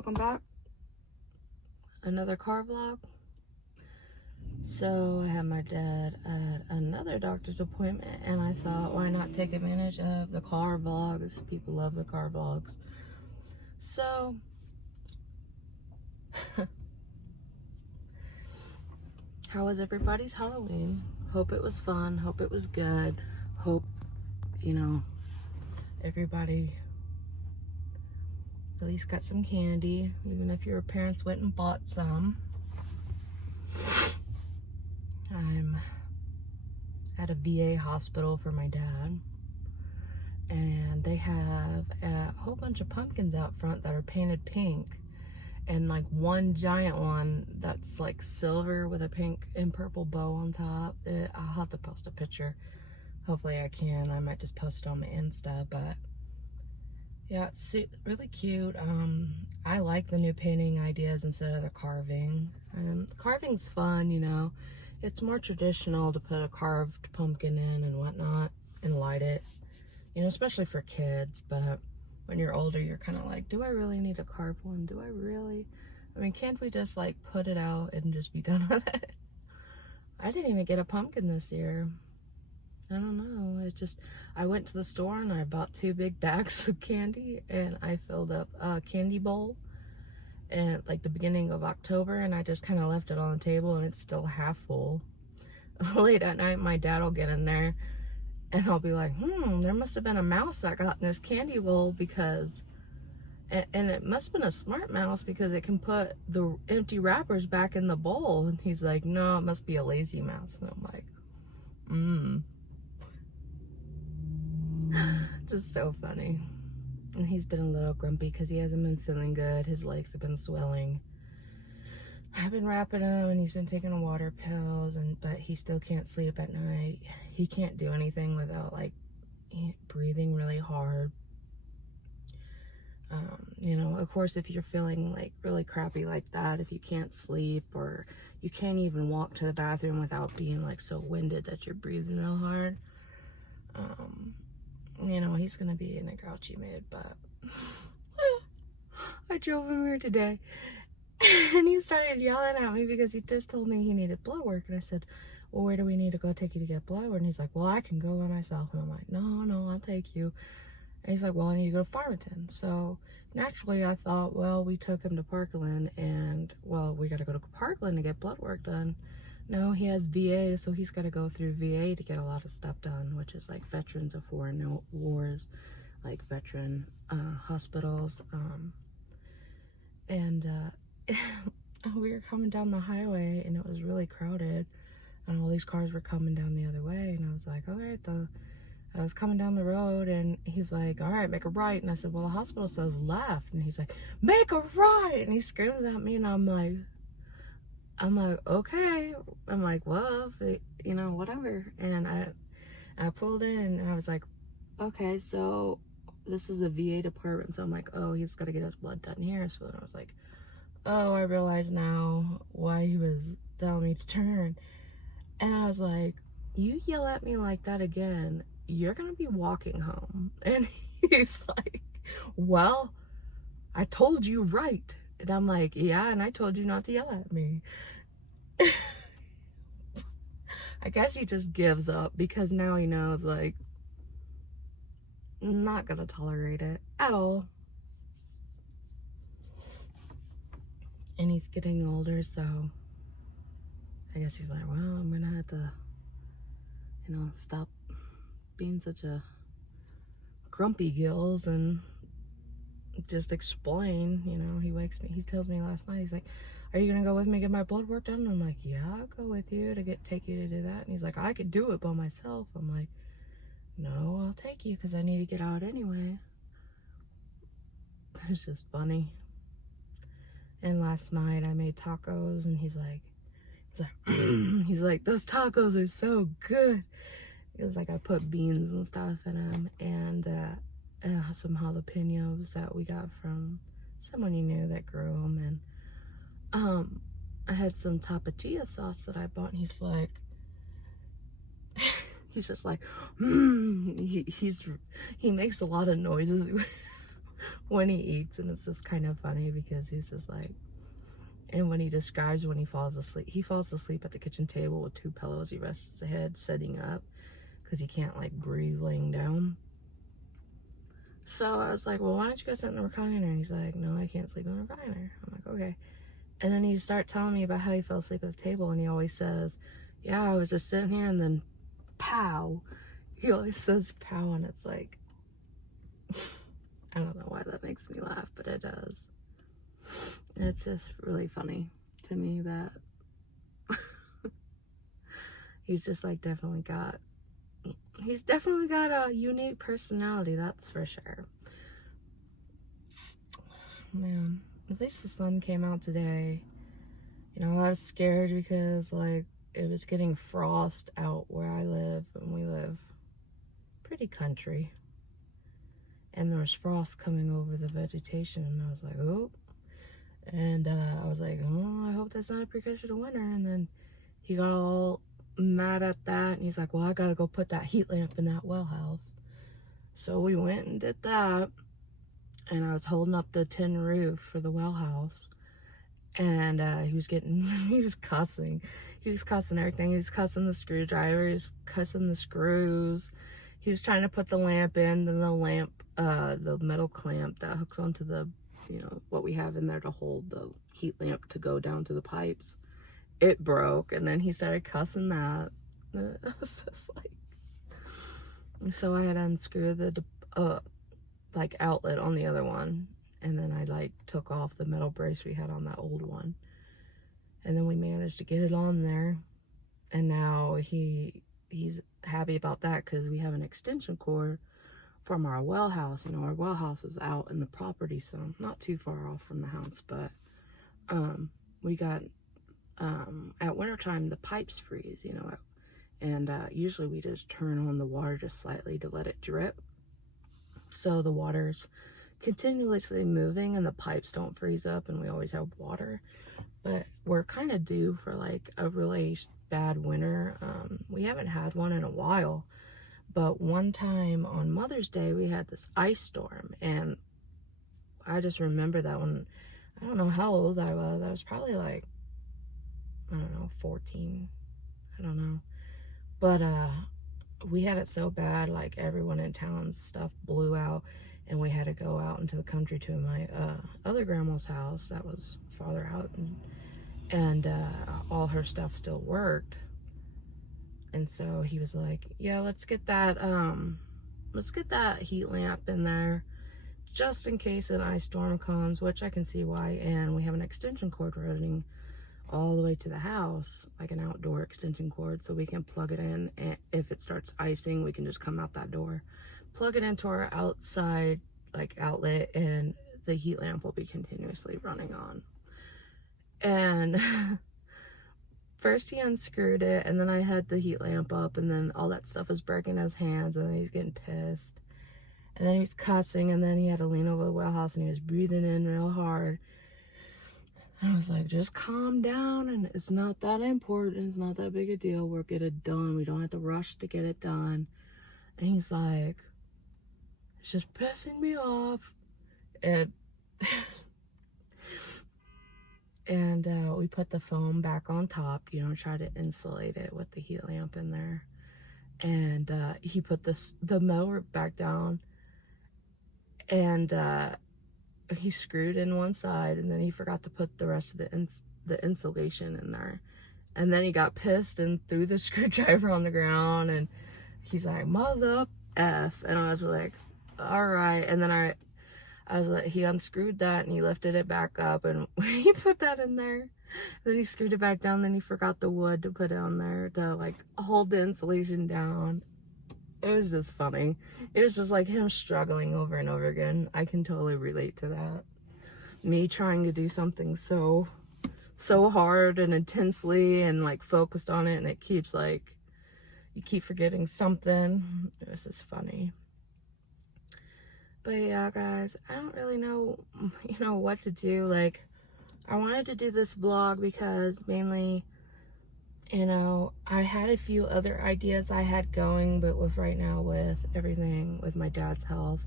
welcome back. Another car vlog. So I had my dad at another doctor's appointment, and I thought, why not take advantage of the car vlogs? People love the car vlogs. So how was everybody's Halloween? Hope it was fun. Hope it was good. Hope, everybody at least got some candy, even if your parents went and bought some. I'm at a VA hospital for my dad, and they have a whole bunch of pumpkins out front that are painted pink, and like one giant one that's like silver with a pink and purple bow on top. I'll have to post a picture. Hopefully I can. I might just post it on my Insta, but yeah, it's really cute. I like the new painting ideas instead of the carving. Carving's fun, It's more traditional to put a carved pumpkin in and whatnot and light it, especially for kids. But when you're older, you're kind of like, do I really need to carve one? Do I really? Can't we just like put it out and just be done with it? I didn't even get a pumpkin this year. I don't know. I went to the store and I bought 2 big bags of candy, and I filled up a candy bowl at like the beginning of October, and I just kind of left it on the table, and it's still half full. Late at night, my dad will get in there and I'll be like, there must have been a mouse that got in this candy bowl, because, and it must have been a smart mouse because it can put the empty wrappers back in the bowl. And he's like, no, it must be a lazy mouse. And I'm like, just so funny. And he's been a little grumpy because he hasn't been feeling good. His legs have been swelling. I've been wrapping him, and he's been taking water pills, but he still can't sleep at night. He can't do anything without like breathing really hard. Of course, if you're feeling like really crappy like that, if you can't sleep or you can't even walk to the bathroom without being like so winded that you're breathing real hard, he's gonna be in a grouchy mood. But I drove him here today, and he started yelling at me because he just told me he needed blood work. And I said, well, where do we need to go take you to get blood work? And he's like, well, I can go by myself. And I'm like, no, I'll take you. And he's like, well, I need to go to Farmington. So naturally I thought, well, we took him to Parkland, and well, we got to go to Parkland to get blood work done. No, he has VA, so he's got to go through VA to get a lot of stuff done, which is like veterans of foreign wars, like veteran hospitals. We were coming down the highway, and it was really crowded, and all these cars were coming down the other way. And I was like, all right, I was coming down the road, and he's like, all right, make a right. And I said, well, the hospital says left. And he's like, make a right. And he screams at me, and I'm like, okay. I'm like, well, whatever. And I pulled in, and I was like, okay, so this is the VA department. So I'm like, oh, he's got to get his blood done here. So I was like, oh, I realize now why he was telling me to turn. And I was like, you yell at me like that again, you're gonna be walking home. And he's like, well, I told you right. And I'm like, yeah, and I told you not to yell at me. I guess he just gives up because now he knows, like, I'm not gonna tolerate it at all. And he's getting older, so I guess he's like, well, I'm gonna have to, stop being such a grumpy gills and just explain. He tells me last night, he's like, are you gonna go with me to get my blood work done? And I'm like, yeah, I'll go with you to take you to do that. And he's like, I could do it by myself. I'm like, no, I'll take you because I need to get out anyway. It's just funny. And last night I made tacos, and he's like, he's like, those tacos are so good. It was like I put beans and stuff in them, and some jalapenos that we got from someone you knew that grew them. And I had some tapatio sauce that I bought, and he's like, he's just like, he makes a lot of noises when he eats, and it's just kind of funny because he's just like, and when he describes when he falls asleep at the kitchen table with 2 pillows. He rests his head sitting up because he can't like breathe laying down. So I was like, well, why don't you go sit in the recliner? And he's like, no, I can't sleep in the recliner. I'm like, okay. And then he start telling me about how he fell asleep at the table, and he always says, yeah, I was just sitting here, and then pow. He always says pow, and it's like, I don't know why that makes me laugh, but it does. It's just really funny to me that he's just like he's definitely got a unique personality, that's for sure. Man, at least the sun came out today. You know, I was scared because like it was getting frost out where I live, and we live pretty country. And there was frost coming over the vegetation, and I was like, oh. And I was like, oh, I hope that's not a precursor to winter. And then he got all mad at that, and he's like, well, I gotta go put that heat lamp in that well house. So we went and did that, and I was holding up the tin roof for the well house, and he was cussing. He was cussing everything. He was cussing the screwdriver, he was cussing the screws. He was trying to put the lamp in, then the lamp, the metal clamp that hooks onto the, you know, what we have in there to hold the heat lamp to go down to the pipes, it broke, and then he started cussing that. I was just like, so I had to unscrew the like outlet on the other one, and then I like took off the metal brace we had on that old one, and then we managed to get it on there, and now he's happy about that because we have an extension cord from our well house. You know, our well house is out in the property, so not too far off from the house, but we got at wintertime the pipes freeze, you know, and usually we just turn on the water just slightly to let it drip, so the water's continuously moving and the pipes don't freeze up, and we always have water. But we're kind of due for like a really bad winter. We haven't had one in a while, but one time on Mother's Day we had this ice storm, and I just remember that when, I don't know how old I was probably like, I don't know, 14, I don't know, but we had it so bad, like everyone in town's stuff blew out, and we had to go out into the country to my other grandma's house that was farther out, and all her stuff still worked. And so he was like, yeah, let's get that heat lamp in there just in case an ice storm comes, which I can see why. And we have an extension cord running all the way to the house, like an outdoor extension cord, so we can plug it in, and if it starts icing we can just come out that door, plug it into our outside like outlet, and the heat lamp will be continuously running on. And first he unscrewed it, and then I had the heat lamp up, and then all that stuff was breaking his hands, and then he's getting pissed, and then he's cussing, and then he had to lean over the well house, and he was breathing in real hard. I was like, just calm down, and it's not that important, it's not that big a deal, we'll get it done, we don't have to rush to get it done. And he's like, it's just pissing me off. And we put the foam back on top, you know, try to insulate it with the heat lamp in there. And he put the metal roof back down, and he screwed in one side, and then he forgot to put the rest of the insulation in there. And then he got pissed and threw the screwdriver on the ground, and he's like, mother F. And I was like, all right. And then I was like, he unscrewed that, and he lifted it back up, and he put that in there. Then he screwed it back down, then he forgot the wood to put on there to like hold the insulation down. It was just funny. It was just like him struggling over and over again. I can totally relate to that. Me trying to do something so hard and intensely and like focused on it, and it keeps like, you keep forgetting something. It was just funny. But yeah, guys, I don't really know, you know, what to do. Like, I wanted to do this vlog because mainly, you know, I had a few other ideas I had going, but with right now with everything with my dad's health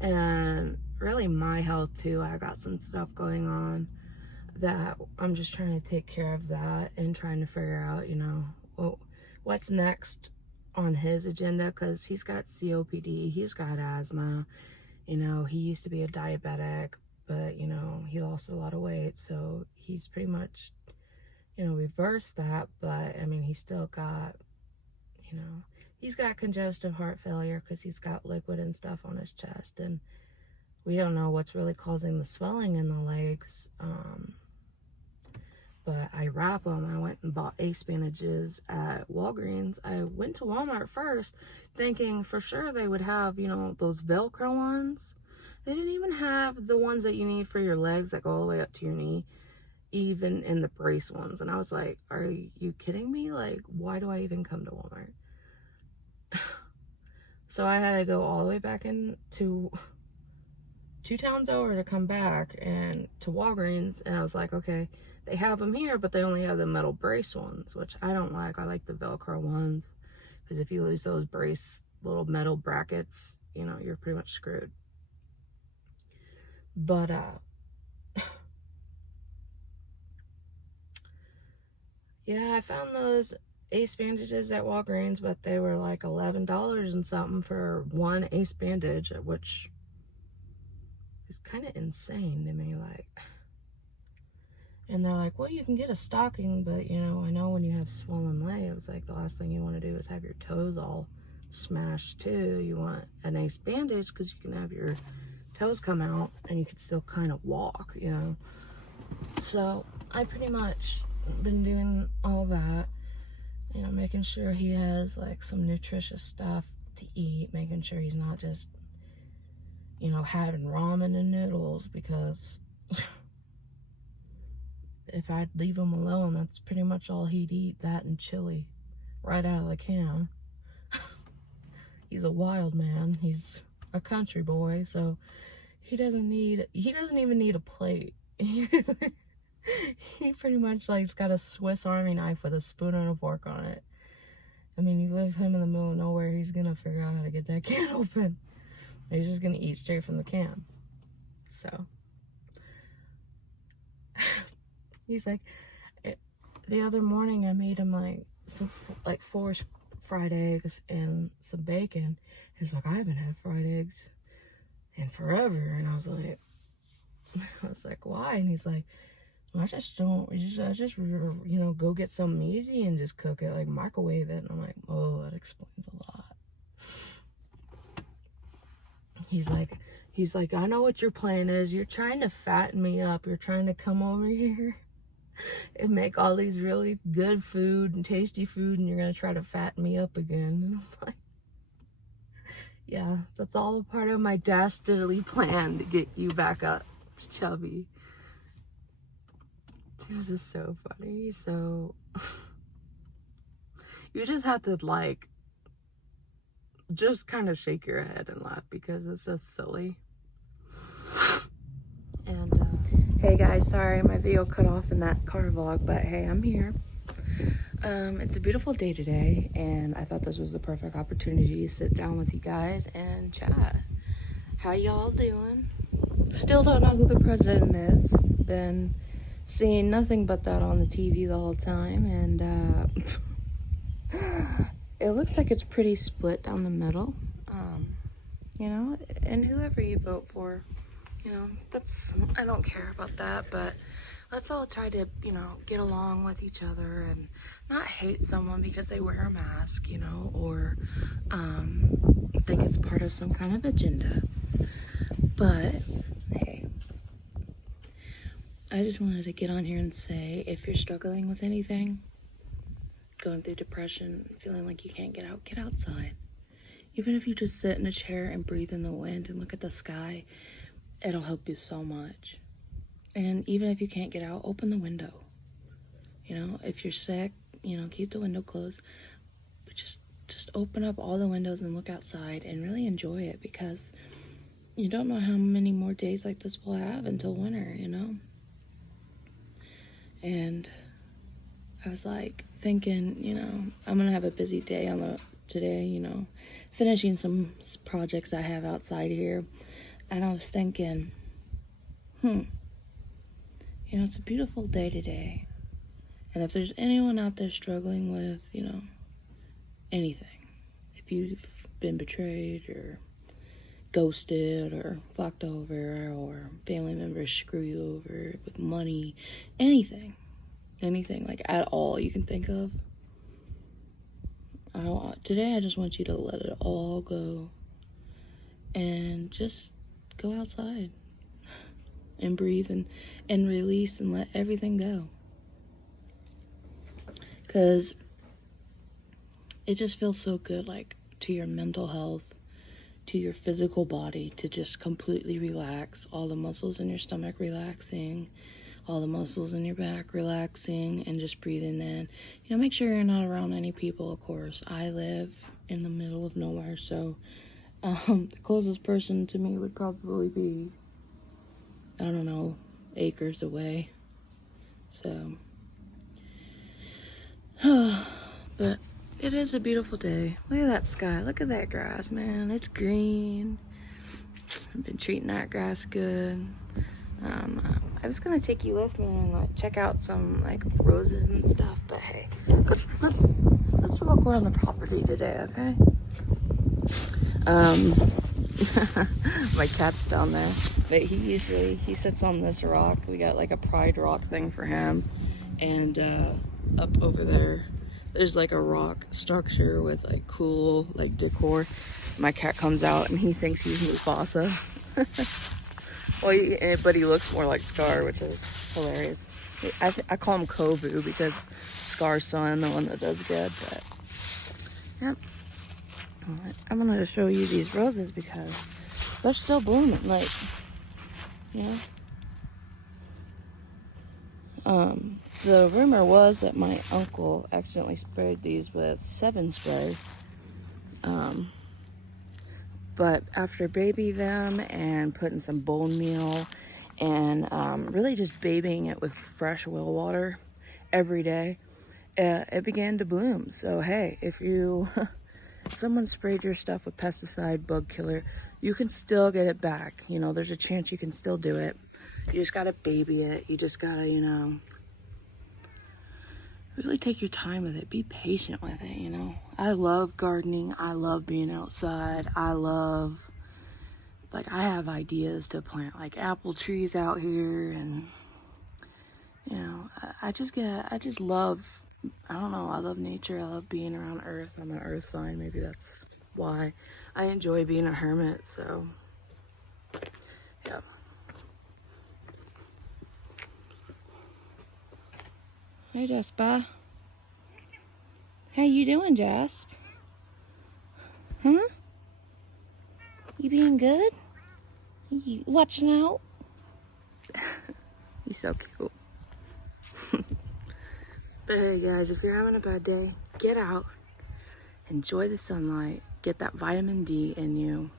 and really my health too. I got some stuff going on that I'm just trying to take care of that and trying to figure out, you know, what's next on his agenda, because he's got COPD, he's got asthma, you know, he used to be a diabetic, but, you know, he lost a lot of weight, so he's pretty much, you know, reversed that. But I mean, he's still got, you know, he's got congestive heart failure because he's got liquid and stuff on his chest, and we don't know what's really causing the swelling in the legs. But I wrap them. I went and bought ace bandages at Walgreens. I went to Walmart first thinking for sure they would have, you know, those Velcro ones. They didn't even have the ones that you need for your legs that go all the way up to your knee, even in the brace ones. And I was like, are you kidding me? Like, why do I even come to Walmart? So I had to go all the way back into 2 towns over to come back and to Walgreens. And I was like, okay, they have them here, but they only have the metal brace ones, which I don't like. I like the Velcro ones, because if you lose those brace little metal brackets, you know, you're pretty much screwed. But yeah, I found those ace bandages at Walgreens, but they were like $11 and something for one ace bandage, which is kind of insane to me. Like, and they're like, well, you can get a stocking, but, you know, I know when you have swollen legs, like, the last thing you want to do is have your toes all smashed too. You want an ace bandage because you can have your toes come out and you can still kind of walk, you know. So I pretty much been doing all that, you know, making sure he has like some nutritious stuff to eat, making sure he's not just, you know, having ramen and noodles, because if I'd leave him alone, that's pretty much all he'd eat, that and chili right out of the can. He's a wild man. He's a country boy, so he doesn't even need a plate. He pretty much like's got a Swiss Army knife with a spoon and a fork on it. I mean, you leave him in the middle of nowhere, he's gonna figure out how to get that can open. He's just gonna eat straight from the can. So he's like, the other morning I made him like some like 4 fried eggs and some bacon. He's like, I haven't had fried eggs in forever. And I was like, why? And he's like, well, I just, you know, go get something easy and just cook it, like microwave it. And I'm like, oh, that explains a lot. He's like, I know what your plan is. You're trying to fatten me up. You're trying to come over here and make all these really good food and tasty food, and you're going to try to fatten me up again. And I'm like, yeah, that's all a part of my dastardly plan to get you back up chubby. This is so funny. So you just have to like just kind of shake your head and laugh, because it's just silly. And hey guys, sorry my video cut off in that car vlog, but hey, I'm here. It's a beautiful day today, and I thought this was the perfect opportunity to sit down with you guys and chat. How y'all doing? Still don't know who the president is. Been seeing nothing but that on the TV the whole time, and it looks like it's pretty split down the middle. You know, and whoever you vote for, you know, I don't care about that, but let's all try to, you know, get along with each other and not hate someone because they wear a mask, you know, or think it's part of some kind of agenda. But hey, I just wanted to get on here and say, if you're struggling with anything, going through depression, feeling like you can't get out, get outside. Even if you just sit in a chair and breathe in the wind and look at the sky, it'll help you so much. And even if you can't get out, open the window. You know, if you're sick, you know, keep the window closed. But just open up all the windows and look outside and really enjoy it, because you don't know how many more days like this we'll have until winter, you know? And I was like thinking, you know, I'm gonna have a busy day today, you know, finishing some projects I have outside here. And I was thinking, it's a beautiful day today. And if there's anyone out there struggling with, anything, if you've been betrayed or ghosted or fucked over, or family members screw you over with money, anything like at all you can think of, today I just want you to let it all go and just go outside and breathe and release and let everything go. Because it just feels so good, like, to your mental health, to your physical body, to just completely relax. All the muscles in your stomach relaxing, all the muscles in your back relaxing, and just breathing in. Make sure you're not around any people, of course. I live in the middle of nowhere, so the closest person to me would probably be, I don't know, acres away. So, but it is a beautiful day. Look at that sky. Look at that grass, man. It's green. I've been treating that grass good. I was gonna take you with me and check out some roses and stuff, but hey, let's walk around the property today, okay? My cat's down there, but he sits on this rock. We got a pride rock thing for him, and up over there's a rock structure with cool decor. My cat comes out and he thinks he's Mufasa. Well, but he looks more like Scar, which is hilarious. I call him Kovu because Scar's son, the one that does good. But yep, I'm gonna show you these roses because they're still blooming. The rumor was that my uncle accidentally sprayed these with 7 spray. But after babying them and putting some bone meal and really just babying it with fresh well water every day, it began to bloom. So hey, if someone sprayed your stuff with pesticide, bug killer, you can still get it back. There's a chance you can still do it. You just gotta baby it. You just gotta, really take your time with it. Be patient with it, I love gardening. I love being outside. I love, I have ideas to plant apple trees out here, and I just love, I don't know, I love nature. I love being around earth. I'm an earth sign. Maybe that's why I enjoy being a hermit. So yeah. Hey, Jasper. How you doing, Jasp? Huh? You being good? You watching out? He's so cute. But hey, guys, if you're having a bad day, get out. Enjoy the sunlight. Get that vitamin D in you.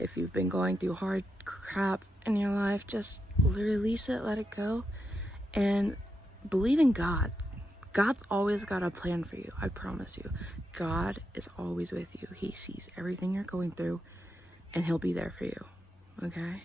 If you've been going through hard crap in your life, just release it, let it go, and believe in God. God's always got a plan for you. I promise you. God is always with you. He sees everything you're going through, and he'll be there for you. Okay?